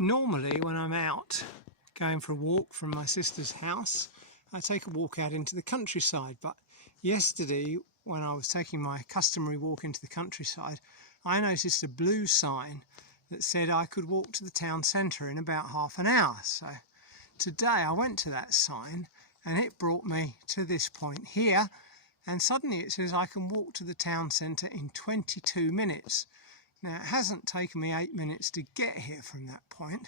Normally when I'm out going for a walk from my sister's house, I take a walk out into the countryside, but yesterday when I was taking my customary walk into the countryside, I noticed a blue sign that said I could walk to the town centre in about half an hour. So today I went to that sign and it brought me to this point here, and suddenly it says I can walk to the town centre in 22 minutes. Now it hasn't taken me 8 minutes to get here from that point,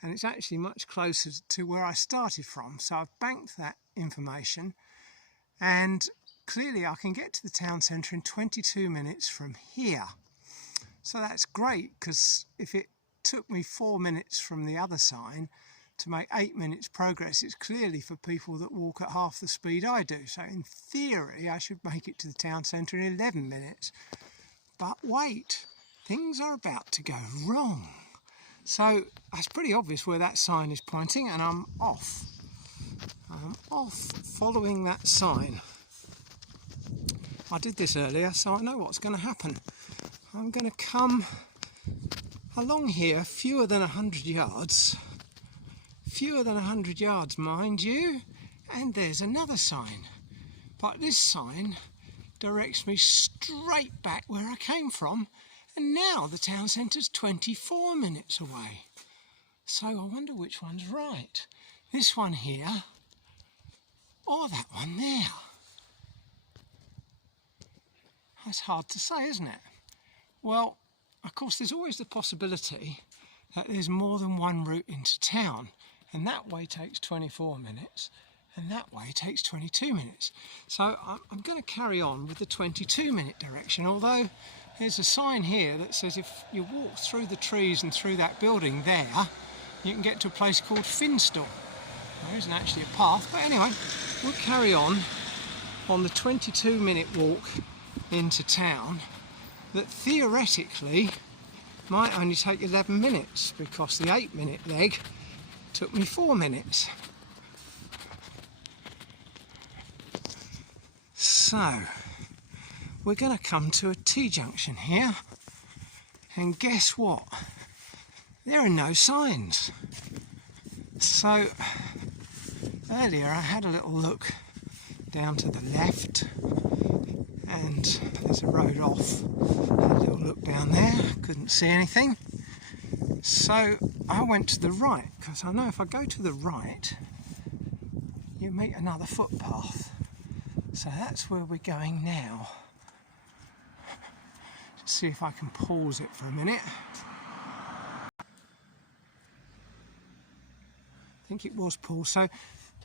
and it's actually much closer to where I started from, so I've banked that information and clearly I can get to the town centre in 22 minutes from here. So that's great, because if it took me 4 minutes from the other sign to make 8 minutes progress, it's clearly for people that walk at half the speed I do. So in theory I should make it to the town centre in 11 minutes. But wait, things are about to go wrong. So it's pretty obvious where that sign is pointing, and I'm off. I'm off following that sign. I did this earlier, so I know what's going to happen. I'm going to come along here fewer than 100 yards. Fewer than 100 yards, mind you, and there's another sign. But this sign directs me straight back where I came from, and now the town centre's 24 minutes away. So I wonder which one's right. This one here or that one there. That's hard to say, isn't it? Well, of course there's always the possibility that there's more than one route into town, and that way takes 24 minutes and that way takes 22 minutes. So I'm going to carry on with the 22-minute direction, although there's a sign here that says if you walk through the trees and through that building there, you can get to a place called Finstall. There isn't actually a path, but anyway, we'll carry on the 22-minute walk into town that theoretically might only take 11 minutes because the 8-minute leg took me 4 minutes. So we're going to come to a T-junction here, and guess what? There are no signs. So earlier I had a little look down to the left, and there's a road off. Had a little look down there, couldn't see anything. So I went to the right, because I know if I go to the right you meet another footpath. So that's where we're going now. Let's see if I can pause it for a minute. I think it was paused. So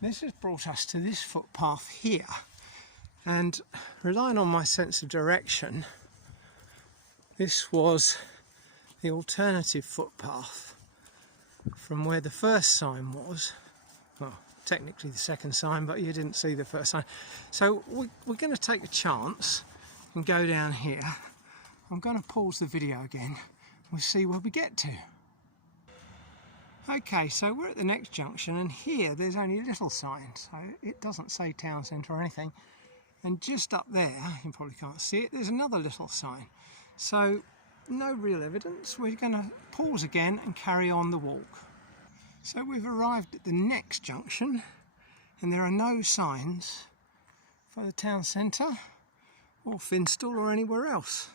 this has brought us to this footpath here, and relying on my sense of direction, this was the alternative footpath from where the first sign was. Well, technically the second sign, but you didn't see the first sign. So we're going to take a chance and go down here. I'm going to pause the video again. We'll see where we get to. Okay, so we're at the next junction, and here there's only a little sign, so it doesn't say town centre or anything. And just up there, you probably can't see it, there's another little sign. So no real evidence. We're going to pause again and carry on the walk. So we've arrived at the next junction, and there are no signs for the town centre or Finstall or anywhere else.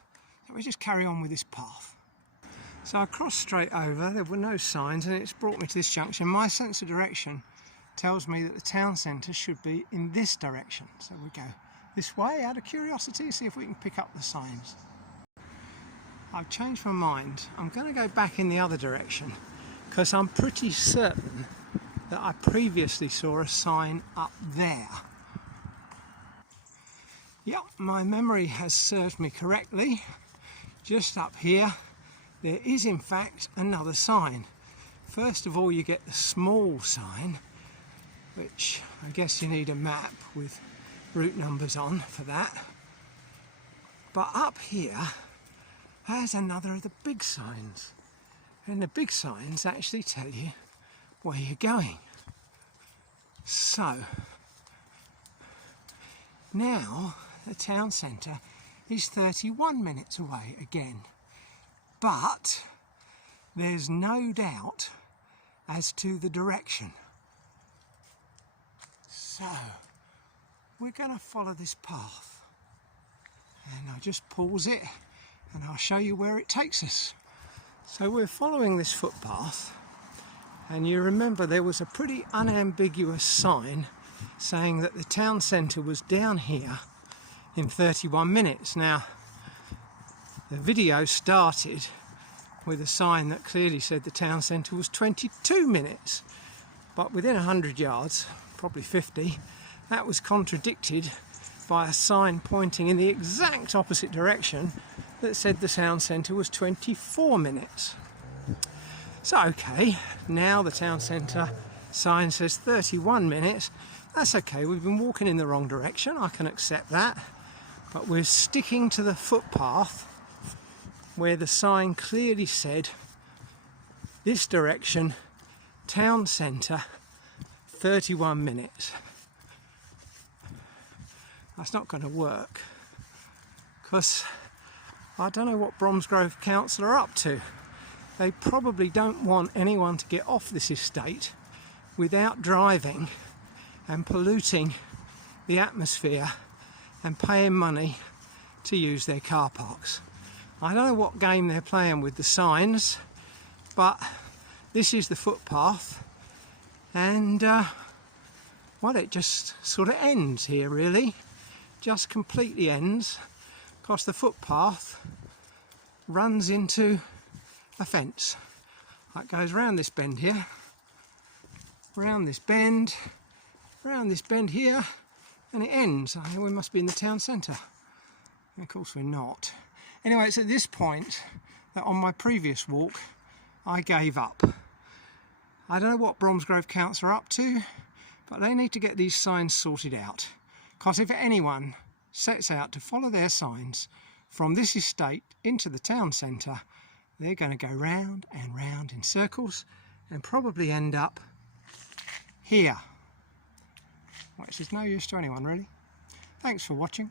So we just carry on with this path. So I crossed straight over, there were no signs, and it's brought me to this junction. My sense of direction tells me that the town centre should be in this direction. So we go this way out of curiosity, see if we can pick up the signs. I've changed my mind. I'm going to go back in the other direction, because I'm pretty certain that I previously saw a sign up there. Yep, my memory has served me correctly. Just up here there is in fact another sign. First of all you get the small sign, which I guess you need a map with route numbers on for that. But up here there's another of the big signs. And the big signs actually tell you where you're going. So now the town centre is 31 minutes away again. But there's no doubt as to the direction. So we're going to follow this path, and I'll just pause it and I'll show you where it takes us. So we're following this footpath, and you remember there was a pretty unambiguous sign saying that the town centre was down here in 31 minutes. Now, the video started with a sign that clearly said the town centre was 22 minutes, but within 100 yards, probably 50, that was contradicted by a sign pointing in the exact opposite direction that said the town centre was 24 minutes. So okay, now the town centre sign says 31 minutes. That's okay, we've been walking in the wrong direction, I can accept that, but we're sticking to the footpath where the sign clearly said this direction, town centre, 31 minutes. That's not going to work, because I don't know what Bromsgrove Council are up to. They probably don't want anyone to get off this estate without driving and polluting the atmosphere and paying money to use their car parks. I don't know what game they're playing with the signs, but this is the footpath, and well, it just sort of ends here really, just completely ends, because the footpath runs into a fence. It goes round this bend here, round this bend here, and it ends. I think we must be in the town centre. Of course we're not. Anyway, it's at this point that on my previous walk I gave up. I don't know what Bromsgrove Council are up to, but they need to get these signs sorted out, because if anyone sets out to follow their signs from this estate into the town centre, they're going to go round and round in circles and probably end up here, which is no use to anyone really. Thanks for watching.